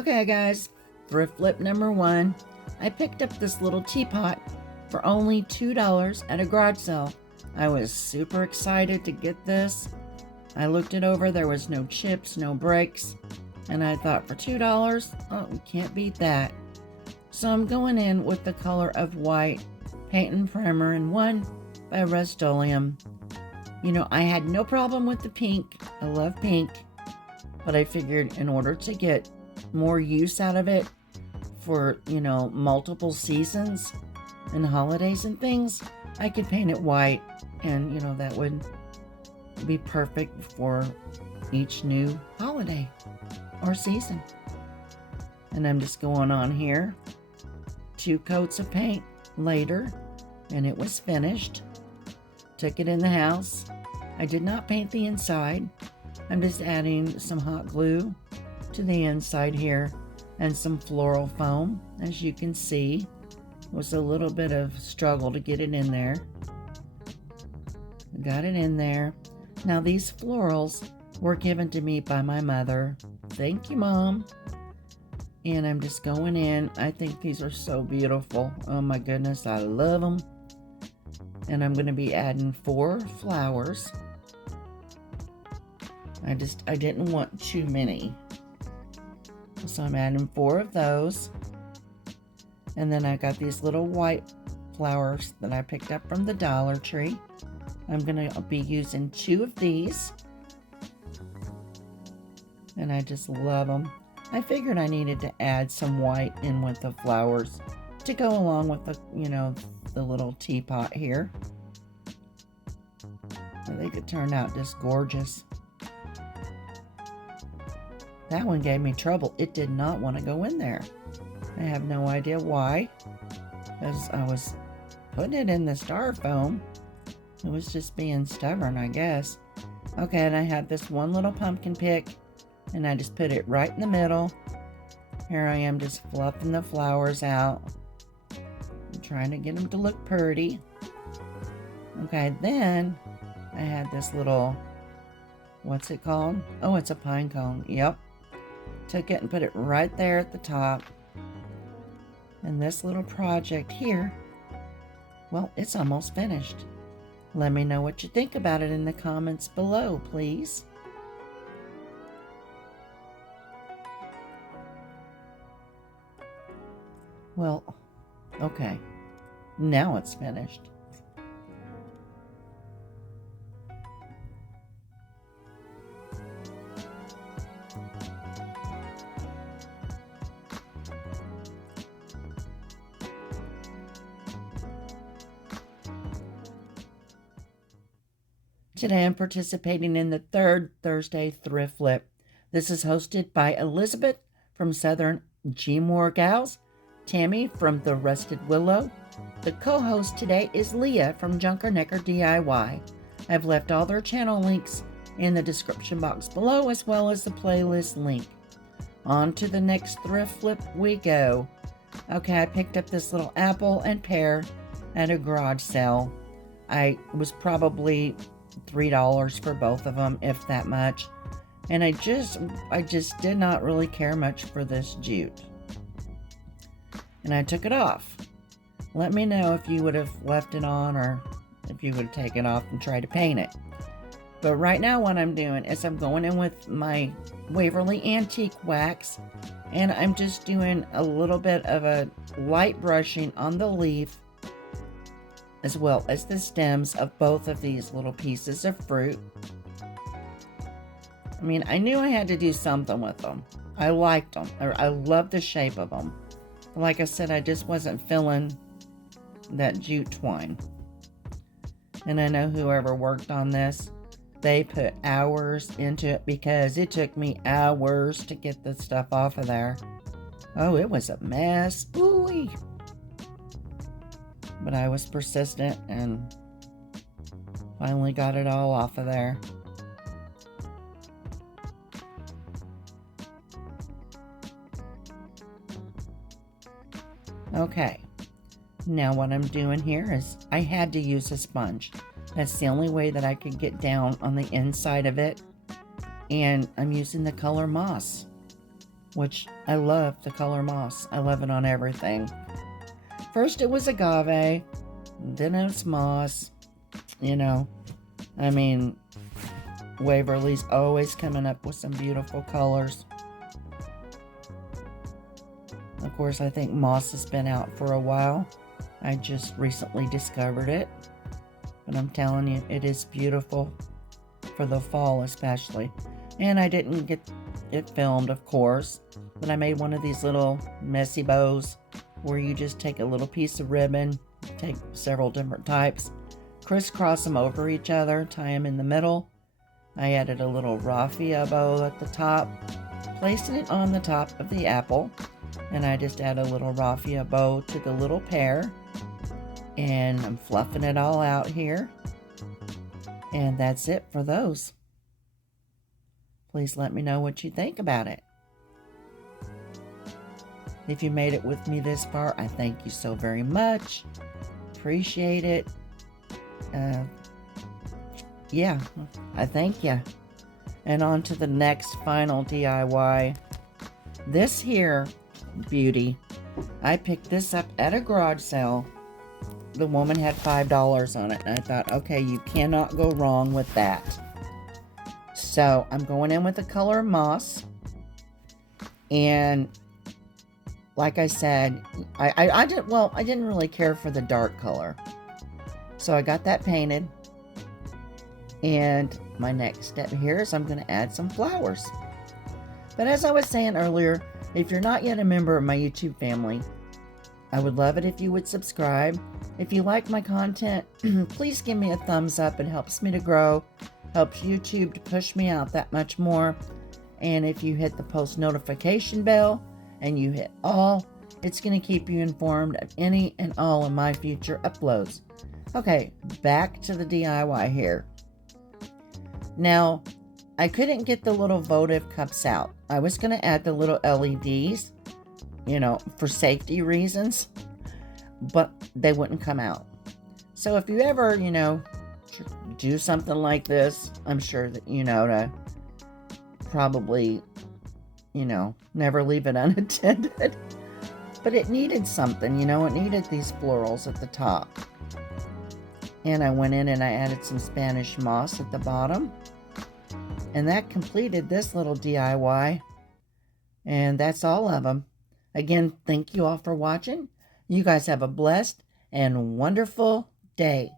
Okay guys, thrift flip number 1. I picked up this little teapot for only $2 at a garage sale. I was super excited to get this. I looked it over, there was no chips, no breaks, and I thought for $2, oh, we can't beat that. So I'm going in with the color of white, paint and primer in 1 by Rust-Oleum. You know, I had no problem with the pink. I love pink, but I figured in order to get more use out of it for, you know, multiple seasons and holidays and things, I could paint it white, and, you know, that would be perfect for each new holiday or season. And I'm just going on here 2 coats of paint later, and it was finished. Took it in the house. I did not paint the inside. I'm just adding some hot glue to the inside here and some floral foam. As you can see, it was a little bit of struggle to get it in there. Got it in there. Now these florals were given to me by my mother. Thank you, Mom. And I'm just going in. I think these are so beautiful. Oh my goodness, I love them. And I'm going to be adding 4 flowers. I didn't want too many. So I'm adding 4 of those. And then I got these little white flowers that I picked up from the Dollar Tree. I'm going to be using 2 of these. And I just love them. I figured I needed to add some white in with the flowers to go along with the, you know, the little teapot here. I think it turned out just gorgeous. That one gave me trouble. It did not want to go in there. I have no idea why. As I was putting it in the styrofoam, it was just being stubborn, I guess. Okay, and I had this one little pumpkin pick, and I just put it right in the middle. Here I am just fluffing the flowers out. I'm trying to get them to look pretty. Okay, then I had this little, what's it called? Oh, it's a pine cone. Yep. Took it and put it right there at the top. And this little project here, well, it's almost finished. Let me know what you think about it in the comments below, please. Well, okay. Now it's finished. Today I'm participating in the 3rd Thursday Thrift Flip. This is hosted by Elizabeth from Southern G Moore Gals, Tammi from The Rusted Willow. The co-host today is Leah from Junkernecker DIY. I've left all their channel links in the description box below, as well as the playlist link. On to the next thrift flip we go. Okay, I picked up this little apple and pear at a garage sale. I was probably $3 for both of them, if that much. And I just did not really care much for this jute. And I took it off. Let me know if you would have left it on, or if you would have taken it off and tried to paint it. But right now what I'm doing is I'm going in with my Waverly Antique Wax, and I'm just doing a little bit of a light brushing on the leaf, as well as the stems of both of these little pieces of fruit. I mean, I knew I had to do something with them. I liked them. I loved the shape of them. Like I said, I just wasn't feeling that jute twine. And I know whoever worked on this, they put hours into it, because it took me hours to get the stuff off of there. Oh, it was a mess. Ooh-wee. But I was persistent and finally got it all off of there. Okay, now what I'm doing here is I had to use a sponge. That's the only way that I could get down on the inside of it. And I'm using the color moss. which I love the color moss. I love it on everything. First it was agave, then it's moss. You know, I mean, Waverly's always coming up with some beautiful colors. Of course, I think moss has been out for a while. I just recently discovered it. But I'm telling you, it is beautiful for the fall especially. And I didn't get it filmed, of course, but I made one of these little messy bows where you just take a little piece of ribbon, take several different types, crisscross them over each other, tie them in the middle. I added a little raffia bow at the top, placing it on the top of the apple, and I just add a little raffia bow to the little pear, and I'm fluffing it all out here, and that's it for those. Please let me know what you think about it. If you made it with me this far, I thank you so very much. Appreciate it. Yeah, I thank you. And on to the next final DIY. This here beauty, I picked this up at a garage sale. The woman had $5 on it, and I thought, okay, you cannot go wrong with that. So I'm going in with the color moss, and like I said, I didn't really care for the dark color, so I got that painted. And my next step here is I'm going to add some flowers. But as I was saying earlier, if you're not yet a member of my YouTube family, I would love it if you would subscribe. If you like my content, please give me a thumbs up. It helps me to grow, helps YouTube to push me out that much more. And if you hit the post notification bell and you hit all, it's going to keep you informed of any and all of my future uploads. Okay, back to the DIY here. Now, I couldn't get the little votive cups out. I was going to add the little LEDs, for safety reasons, but they wouldn't come out. So if you ever, do something like this, I'm sure that to probably, never leave it unattended. But it needed something, it needed these florals at the top. And I went in and I added some Spanish moss at the bottom. And that completed this little DIY. And that's all of them. Again, thank you all for watching. You guys have a blessed and wonderful day.